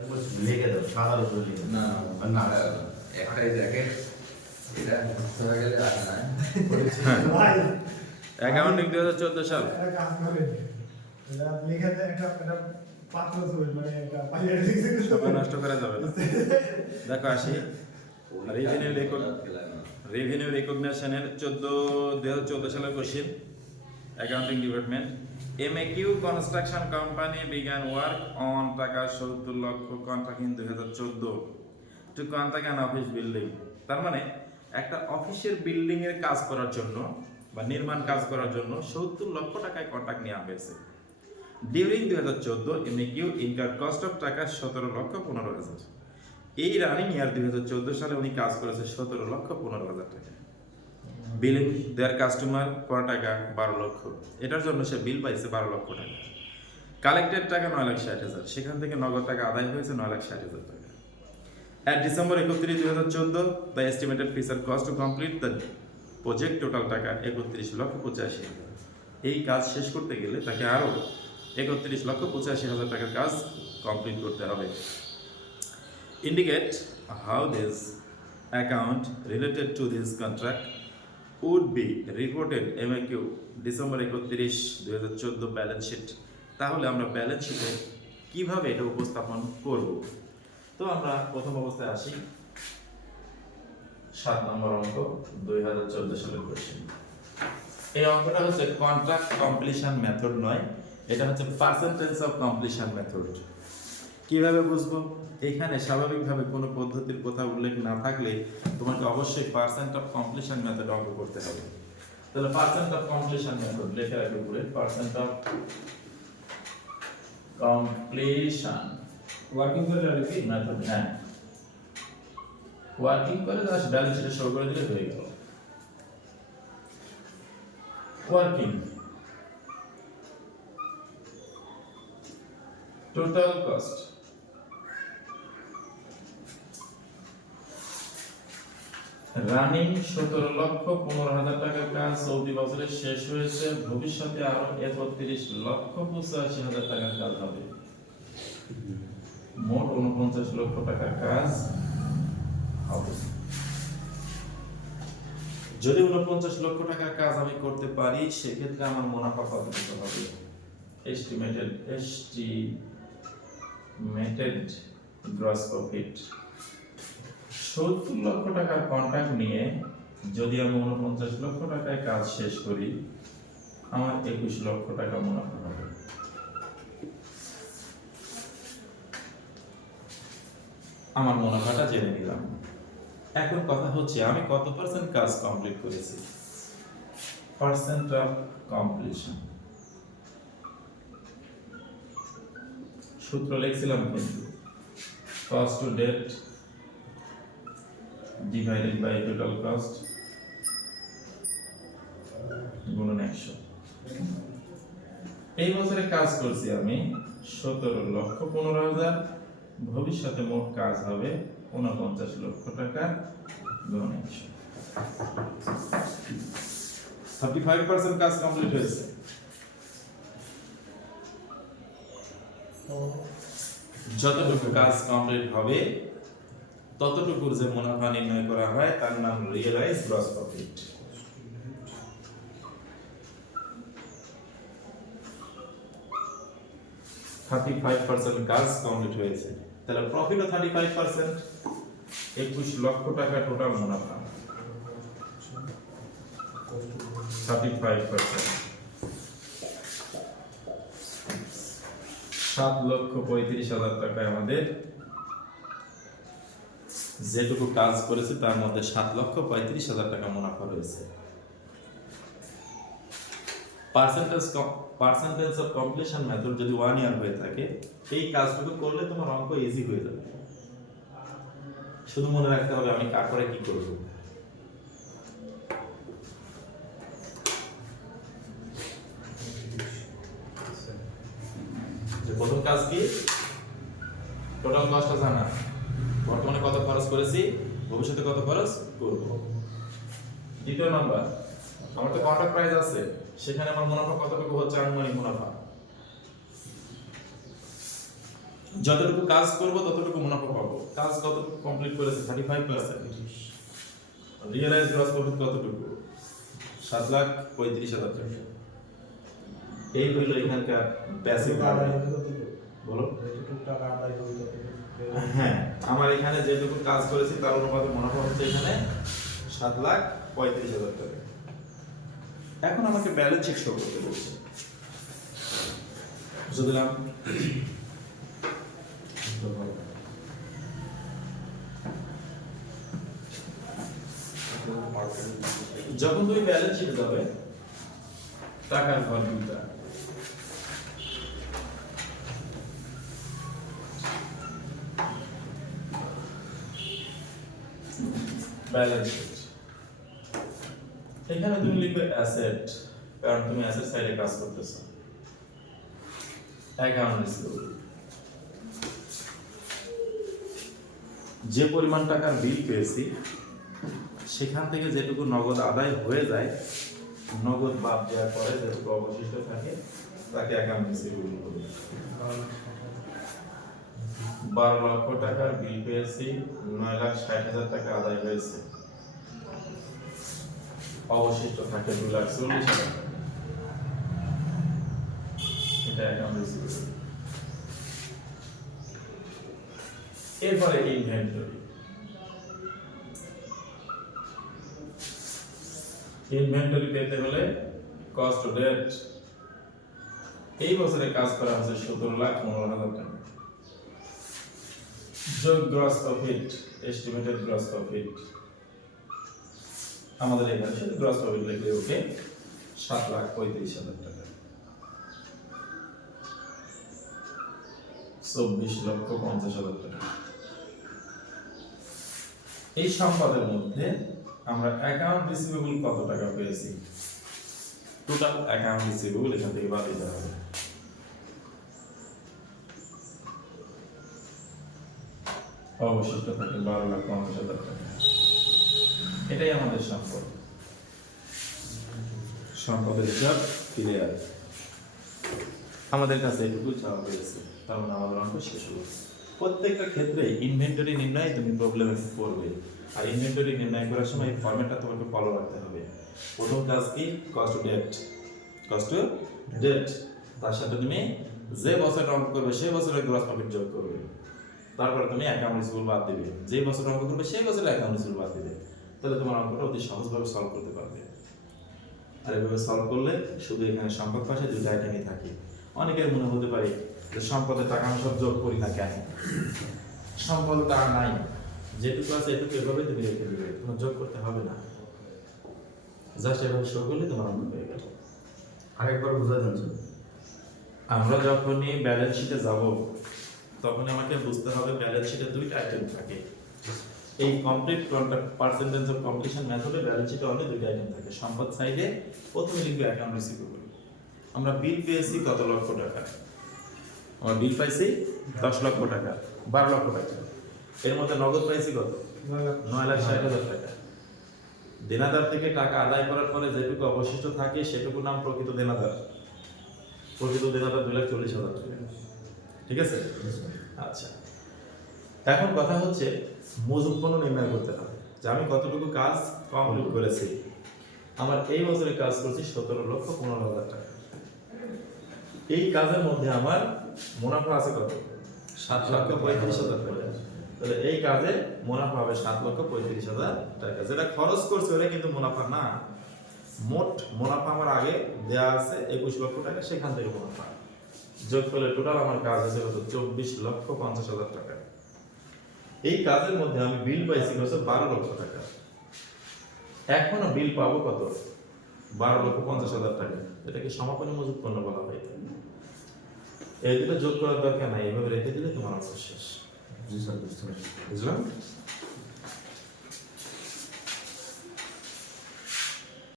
লিখে দাও সাদার উপর লিখে না না একটাই জ্যাকেট এটা হয়ে গেলে আর না ভাই অ্যাকাউন্টিং 2014 সাল একটা কাজ করেন এটা লিখে দেন একটা পাত্র ছবি মানে একটা পাইলেট লিখে সময় নষ্ট করা যাবে না দেখো আসি রেভিনিউ রিকগনিশনের 2014 সালের question accounting department MAQ construction company began work on টাকা 70 lakh contract in 2014 to contract an office building. তার মানে একটা অফিসের বিল্ডিং এর কাজ করার জন্য বা নির্মাণ কাজ করার জন্য 70 লক্ষ টাকায় কন্ট্রাক্ট নেওয়া হয়েছে। ডিউরিং 2014 এমএকিউ ইনকার কস্ট অফ টাকা 17 লক্ষ 15 হাজার। এই রানিং ইয়ার 2014 সালে উনি কাজ করেছে 17 লক্ষ 15 হাজার টাকা। বিলিং দেয়ার কাস্টমার কত টাকা 12 লক্ষ, এটার জন্য সে বিল পাইছে 12 লক্ষ টাকা। কালেক্টেড টাকা 9,60,000, সেখান থেকে নগদ টাকা আদায় হয়েছে 9,60,000 টাকা। At December 31, 2014, the estimated fees cost to complete the project total টাকা 31,85,000। এই কাজ শেষ করতে গেলে তাকে আরো 31,85,000 টাকার কাজ কমপ্লিট করতে হবে। Indicate how this account related to this contract would be reported MAQ December 31, 2014 balance sheet. তাহলে আমরা ব্যালেন্স শিটে কিভাবে এটা উপস্থাপন করব? তো আমরা প্রথম অবস্থায় আসি 7 নম্বর অঙ্ক 2014 সালের কোশ্চেন। এই অঙ্কটা হচ্ছে কন্ট্রাক্ট কমপ্লিশন মেথড নয়, এটা হচ্ছে পার্সেন্টেজ অফ কমপ্লিশন মেথড। কিভাবে বুঝবো? এখানে স্বাভাবিকভাবে কোনো পদ্ধতির কথা উল্লেখ না থাকলে তোমাকে অবশ্যই পার্সেন্ট অফ কমপ্লিশন মেথড অঙ্ক করতে হবে। তাহলে পার্সেন্ট অফ কমপ্লিশন মেথড লেখা রাখবে উপরে, পার্সেন্ট অফ কমপ্লিশন ওয়ার্কিং করে রাখি মেথড। হ্যাঁ, ওয়ার্কিং করে জাস্ট ব্যালেন্স শিটে শো করে দিলে হয়ে গেল। ওয়ার্কিং টোটাল কস্ট রানিং 17,15,000 টাকার কাজ চলতি বছরে শেষ হয়েছে, ভবিষ্যতে আরো 31,85,000 টাকার কাজ হবে। মোট 49 লক্ষ টাকার কাজ হবে। যদি 49 লক্ষ টাকার কাজ আমি করতে পারি সেক্ষেত্রে আমার মুনাফা কত হতে হবে? এস্টিমেটেড গ্রস প্রফিট 70 লক্ষ টাকার কন্ট্রাক্ট নিয়ে যদি আমি 49 লক্ষ টাকায় কাজ শেষ করি আমার 21 লক্ষ টাকা মুনাফা হবে। আমার মুনাফাটা জেনে নিলাম। এখন কথা হচ্ছে আমি কত পার্সেন্ট কাজ কমপ্লিট করেছি। পার্সেন্ট অফ কমপ্লিশন সূত্র লিখছিলাম কিন্তু cost to date divided by total cost গুণন 100। এই বছরে কাজ করছি আমি 17,15,000, ভবিষ্যতে মোট কাজ হবে 49 লক্ষ টাকা গুণন 100। 35% কাজ কমপ্লিট হয়েছে। যতটুকু কাজ কমপ্লিট হবে ততটুকুর যে মুনাফা নির্ণয় করা হয় তার নাম রিয়েলাইজ গ্রস প্রফিট। কাজ কমপ্লিট হয়েছে, তাহলে প্রফিটও 35%, 21 লক্ষ টাকা টোটাল মুনাফা। 35% 7,35,000 টাকায় আমাদের যেটুকু কাজ করেছে তার মধ্যে 7,35,000 টাকা মুনাফা রয়েছে। পার্সেন্টেজ অফ কমপ্লিশন মেথড যদি 1 ইয়ার হয়ে থাকে এই কাজটুকু করলে তোমার অঙ্ক ইজি হয়ে যাবে। শুধু মনে রাখতে হবে আমি কার করে কি করব। প্রথম কাজ কি? টোটাল কস্টটা জানা, বর্তমানে কত খরচ করেছি, ভবিষ্যতে কত খরচ করব। দ্বিতীয় নাম্বার, আমার তো কন্ট্রাক্ট প্রাইস আছে, সেখানে আমার মুনাফা কতটুকু হচ্ছে, আনুমানিক মুনাফা যতটুকু কাজ করব ততটুকু মুনাফা পাবো। কাজ কতটুকু কমপ্লিট করেছে 35%। রিয়েলাইজ গ্রস প্রফিট কতটুকু 7,35,000 টাকা। এই হইল এখানকার প্যাসিভ বলো। হ্যাঁ, আমার এখানে যেটুকু কাজ করেছি তার অনুপাতে মুনাফা হচ্ছে এখানে 7,35,000 টাকা। এখন আমাকে ব্যালেন্স শিট শো করতে বলছে। সুতরাং যখন তুমি ব্যালেন্স শিটে যাবে টাকার ঘর দুটা, ব্যালেন্স শিট, এখানে তুমি লিখবে অ্যাসেট, কারণ তুমি অ্যাসেট সাইডে কাজ করতেছো। অ্যাকাউন্ট রিসিভেবল, যে পরিমাণ টাকার বিল পেয়েছি সেখান থেকে যেটুকু নগদ আদায় হয়ে যায়, নগদ বাদ দেওয়ার পরে যেটুকু অবশিষ্ট থাকে তাকে অ্যাকাউন্ট রিসিভেবল বলে। 12 লক্ষ টাকার বিল পেয়েছি, 9,60,000 টাকা আদায় হয়েছে, অবশিষ্ট থাকে 2,40,000 টাকা। এটা অ্যাকাউন্ট রিসিভেবল। এরপরে ইনভেন্টরি। ইনভেন্টরি পেতে হলে কস্ট ডেট, এই বছরে কাজ করা হচ্ছে 17,15,000 টাকা, যোগ gross profit, estimated gross profit, আমাদের এখানে শুধু গ্রস প্রফিট লিখলে ওকে 7,35,000 টাকা, 24,50,000 টাকা। এই সম্পদের মধ্যে আমরা অ্যাকাউন্ট রিসিভেবল কত টাকা পেয়েছি, টোটাল অ্যাকাউন্ট রিসিভেবল এখান থেকে বাদ দিতে হবে। অবশিষ্ট থাকে 12,50,000 টাকা। এটাই আমাদের সম্পদ। সম্পদের হিসাব ক্লিয়ার। আমাদের কাছে এটুকু চাওয়া হয়েছে, তার মানে আমাদের অঙ্ক শেষ হলো। প্রত্যেকটা ক্ষেত্রে ইনভেন্টরি নির্ণয় তুমি প্রবলেমে পড়বে, আর ইনভেন্টরি নির্ণয় করার সময় ফরম্যাটটা তোমাকে ফলো রাখতে হবে। প্রথম কাজ কি, কস্ট ডেট, কস্ট ডেট, তার সাথে তুমি যে বছর অঙ্ক করবে সেই বছরের গ্রস প্রফিট যোগ করবে, তারপরে তুমি অ্যাকাউন্ট রিসিভেবল বাদ দিবে, যে বছর অঙ্ক করবে সেই বছরের অ্যাকাউন্ট রিসিভেবল বাদ দিবে, তাহলে তোমার অঙ্কটা অতি সহজভাবে সলভ করতে পারবে। আর এভাবে সলভ করলে শুধু এখানে সম্পদ পাশে দুটো আইটেমই থাকে। অনেকের মনে হতে পারে যে সম্পদের টাকা আমি সব যোগ করি না কেন, সম্পদ টাকা নাই, যেটুকু আছে এটুকু এভাবে তুমি রেখে দেবে, তোমার যোগ করতে হবে না, জাস্ট এভাবে শো করলে তোমার অঙ্ক হয়ে গেল। আরেকবার বুঝা যাচ্ছে। আমরা যখনই ব্যালেন্স শিটে যাব তখন আমাকে বুঝতে হবে ব্যালেন্স শিটে দুইটা আইটেম থাকে। এই কমপ্লিট পার্সেন্টেজ অফ কমপ্লিশন মেথডে ব্যালেন্স শিটে অনেক দুইটা আইটেম থাকে। সম্পদ সাইডে প্রথমে লিখবে অ্যাকাউন্ট রিসিভেবল। আমরা বিল পেয়েছি কত লক্ষ টাকা, আমরা বিল পাইছি 10 লক্ষ টাকা, 12 লক্ষ টাকা, এর মধ্যে নগদ পাইছি কত, 9,60,000 টাকা। দেনাদার থেকে টাকা আদায় করার পরে যেটুকু অবশিষ্ট থাকে সেটুকু নাম প্রকৃত দেনাদার। প্রকৃত দেনাদার 2,40,000 টাকা। ঠিক আছে? আচ্ছা, এখন কথা হচ্ছে মজুদ পণ্য নির্ণয় করতে হবে যে আমি কতটুকু কাজ কমপ্লিট করেছি। আমার এই বছরে কাজ করছি 17,15,000 টাকা। এই কাজের মধ্যে আমার মুনাফা আছে কত, 7,35,000 টাকা। তাহলে এই কাজে মুনাফা হবে 7,35,000 টাকা। যেটা খরচ করছে ওটা কিন্তু মুনাফা না, মোট মুনাফা আমার আগে দেয়া আছে 21 লক্ষ টাকা, সেখান থেকে মুনাফা যোগ করলে টোটাল আমার কাজ আছে কত, 24,50,000 টাকা। এই কাজের মধ্যে আমি বিল পাইছি কত, 12 লক্ষ টাকা। এখনো বিল পাবো কত, 12,50,000 টাকা। এটাকে সমাপনী মজুদ পণ্য বলা হয়। এই দুটো যোগ করার দরকার নাই, এইভাবে রেখে দিলে তোমার অঙ্ক শেষ। জি স্যার, বুঝতে পারছি। বুঝলাম?